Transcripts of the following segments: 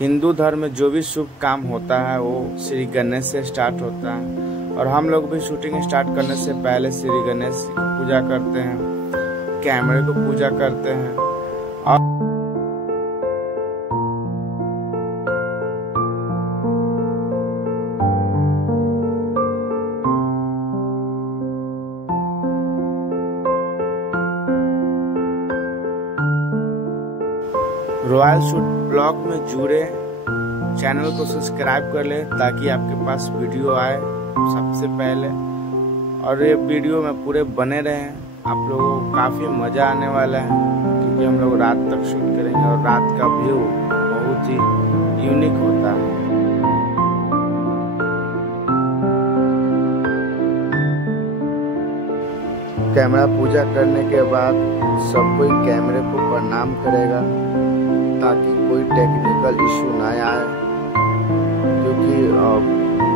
हिंदू धर्म में जो भी शुभ काम होता है वो श्री गणेश से स्टार्ट होता है और हम लोग भी शूटिंग स्टार्ट करने से पहले श्री गणेश की पूजा करते हैं, कैमरे को पूजा करते हैं। और रॉयल शूट ब्लॉग में जुड़े, चैनल को सब्सक्राइब कर ले ताकि आपके पास वीडियो आए सबसे पहले। और ये वीडियो में पूरे बने रहें, आप लोगों को काफ़ी मज़ा आने वाला है क्योंकि हम लोग रात तक शूट करेंगे और रात का व्यू बहुत ही यूनिक होता है। कैमरा पूजा करने के बाद सब कोई कैमरे को प्रणाम करेगा ताकि कोई टेक्निकल इशू ना आए, क्योंकि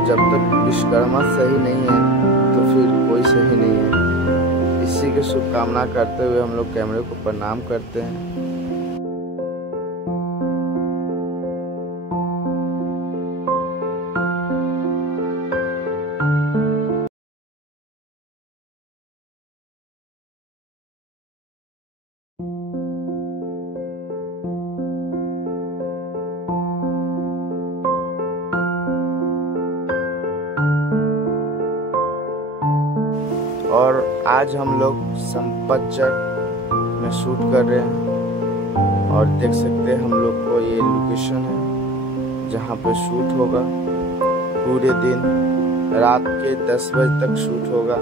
जब तक विश्वकर्मा सही नहीं है तो फिर कोई सही नहीं है। इसी की शुभकामना करते हुए हम लोग कैमरे को प्रणाम करते हैं। और आज हम लोग संपतचक में शूट कर रहे हैं और देख सकते हैं हम लोग को ये लोकेशन है जहाँ पे शूट होगा। पूरे दिन रात के 10 बजे तक शूट होगा।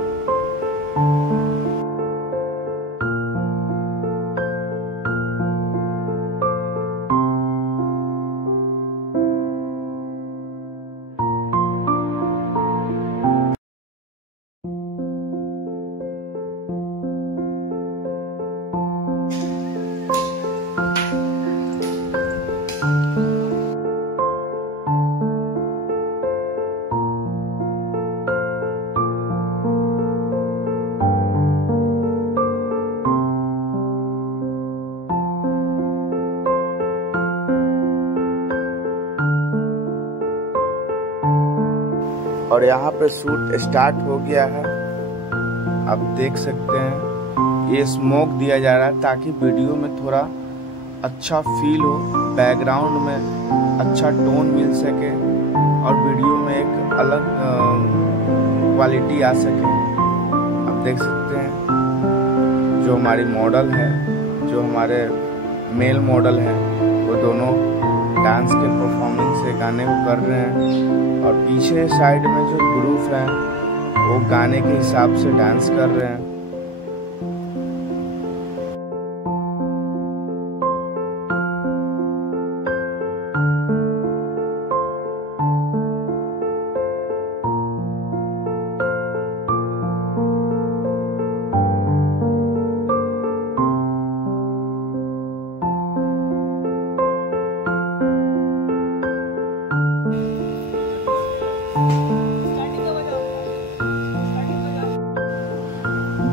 और यहाँ पे शूट स्टार्ट हो गया है। आप देख सकते हैं ये स्मोक दिया जा रहा है ताकि वीडियो में थोड़ा अच्छा फील हो, बैकग्राउंड में अच्छा टोन मिल सके और वीडियो में एक अलग क्वालिटी आ सके। आप देख सकते हैं जो हमारी मॉडल है, जो हमारे मेल मॉडल है, वो दोनों डांस के परफॉर्मेंस से गाने को कर रहे हैं और पीछे साइड में जो ग्रुप है वो गाने के हिसाब से डांस कर रहे हैं।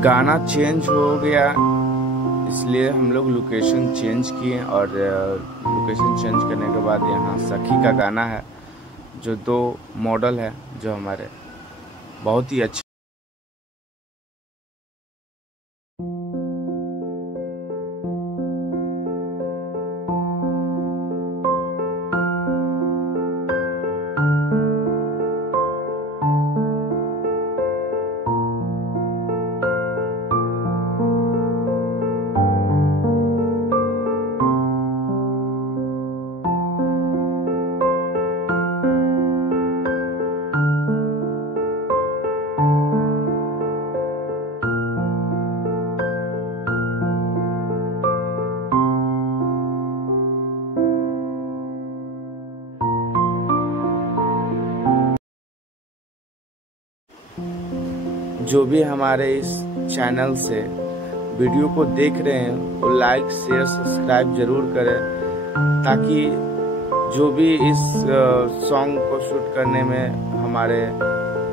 गाना चेंज हो गया इसलिए हम लोग लोकेशन चेंज किए और लोकेशन चेंज करने के बाद यहाँ सखी का गाना है, जो 2 मॉडल है जो हमारे बहुत ही अच्छे। जो भी हमारे इस चैनल से वीडियो को देख रहे हैं वो लाइक शेयर सब्सक्राइब जरूर करें ताकि जो भी इस सॉन्ग को शूट करने में हमारे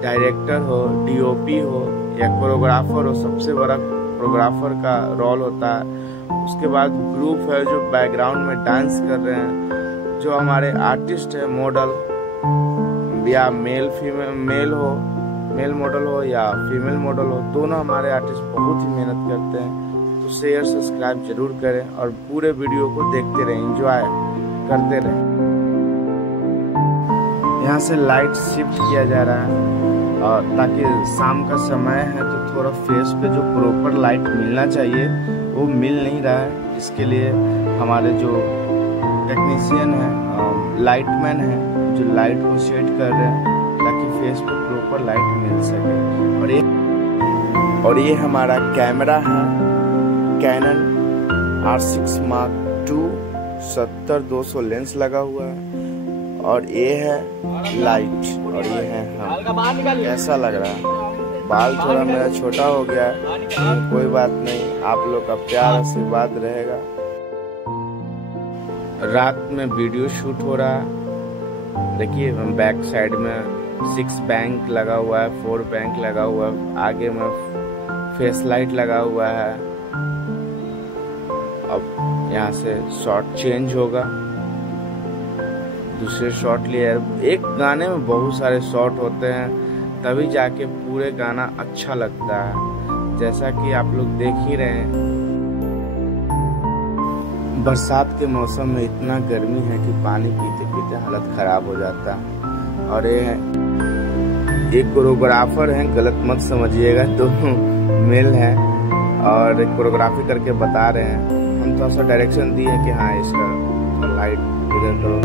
डायरेक्टर हो, डीओपी हो या कोरियोग्राफर हो, सबसे बड़ा कोरियोग्राफर का रोल होता है। उसके बाद ग्रुप है जो बैकग्राउंड में डांस कर रहे हैं, जो हमारे आर्टिस्ट है, मॉडल या मेल मॉडल हो या फीमेल मॉडल हो, दोनों हमारे आर्टिस्ट बहुत ही मेहनत करते हैं। तो शेयर सब्सक्राइब जरूर करें और पूरे वीडियो को देखते रहें, एंजॉय करते रहें। यहाँ से लाइट शिफ्ट किया जा रहा है और ताकि शाम का समय है तो थोड़ा फेस पे जो प्रॉपर लाइट मिलना चाहिए वो मिल नहीं रहा है। इसके लिए हमारे जो टेक्नीशियन है, लाइटमैन है, जो लाइट को सेट कर रहे हैं ताकि फेस पे प्रॉपर लाइट मिल सके। और ये हमारा कैमरा है, cannon R6 Mark II 70-200 lens लगा हुआ है। और ये है लाइट और ये है हम। कैसा लग रहा है? बाल थोड़ा मेरा छोटा हो गया है, कोई बात नहीं, आप लोग का प्यार आशीर्वाद रहेगा। रात में वीडियो शूट हो रहा है। देखिए बैक साइड में 6 बैंक लगा हुआ है, 4 बैंक लगा हुआ है, आगे में फेस लाइट लगा हुआ है। अब यहाँ से शॉट चेंज होगा, दूसरे शॉट लिए। एक गाने में बहुत सारे शॉट होते हैं, तभी जाके पूरे गाना अच्छा लगता है। जैसा कि आप लोग देख ही रहे हैं, बरसात के मौसम में इतना गर्मी है कि पानी पीते पीते हालत खराब हो जाता है। और ये है एक कोरियोग्राफर है, गलत मत समझिएगा, दोनों मेल है और कोरियोग्राफी करके बता रहे हैं। हम थोड़ा सा डायरेक्शन दिए कि हाँ इसका लाइट इधर करो।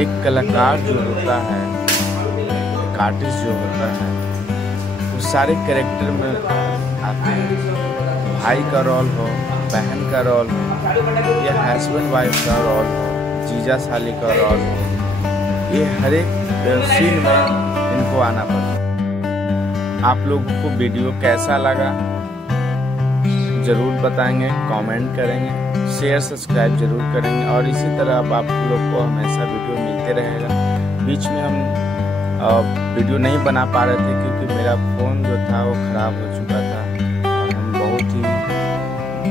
एक कलाकार जो होता है, एक आर्टिस्ट जो होता है, वो सारे कैरेक्टर में आते हैं। भाई का रोल हो, बहन का रोल हो, या हस्बैंड वाइफ का रोल हो, जीजा साली का रोल हो, ये हर एक सीन में इनको आना पड़ता। आप लोगों को वीडियो कैसा लगा जरूर बताएंगे, कमेंट करेंगे, शेयर सब्सक्राइब जरूर करेंगे। और इसी तरह अब आप लोग को हमेशा वीडियो मिलते रहेगा। बीच में हम वीडियो नहीं बना पा रहे थे क्योंकि मेरा फ़ोन जो था वो ख़राब हो चुका था और हम बहुत ही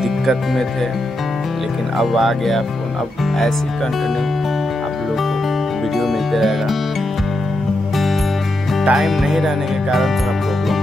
दिक्कत में थे, लेकिन अब आ गया फ़ोन। अब ऐसी कंटिन्यू आप लोग को वीडियो मिलते रहेगा। टाइम नहीं रहने के कारण थोड़ा प्रॉब्लम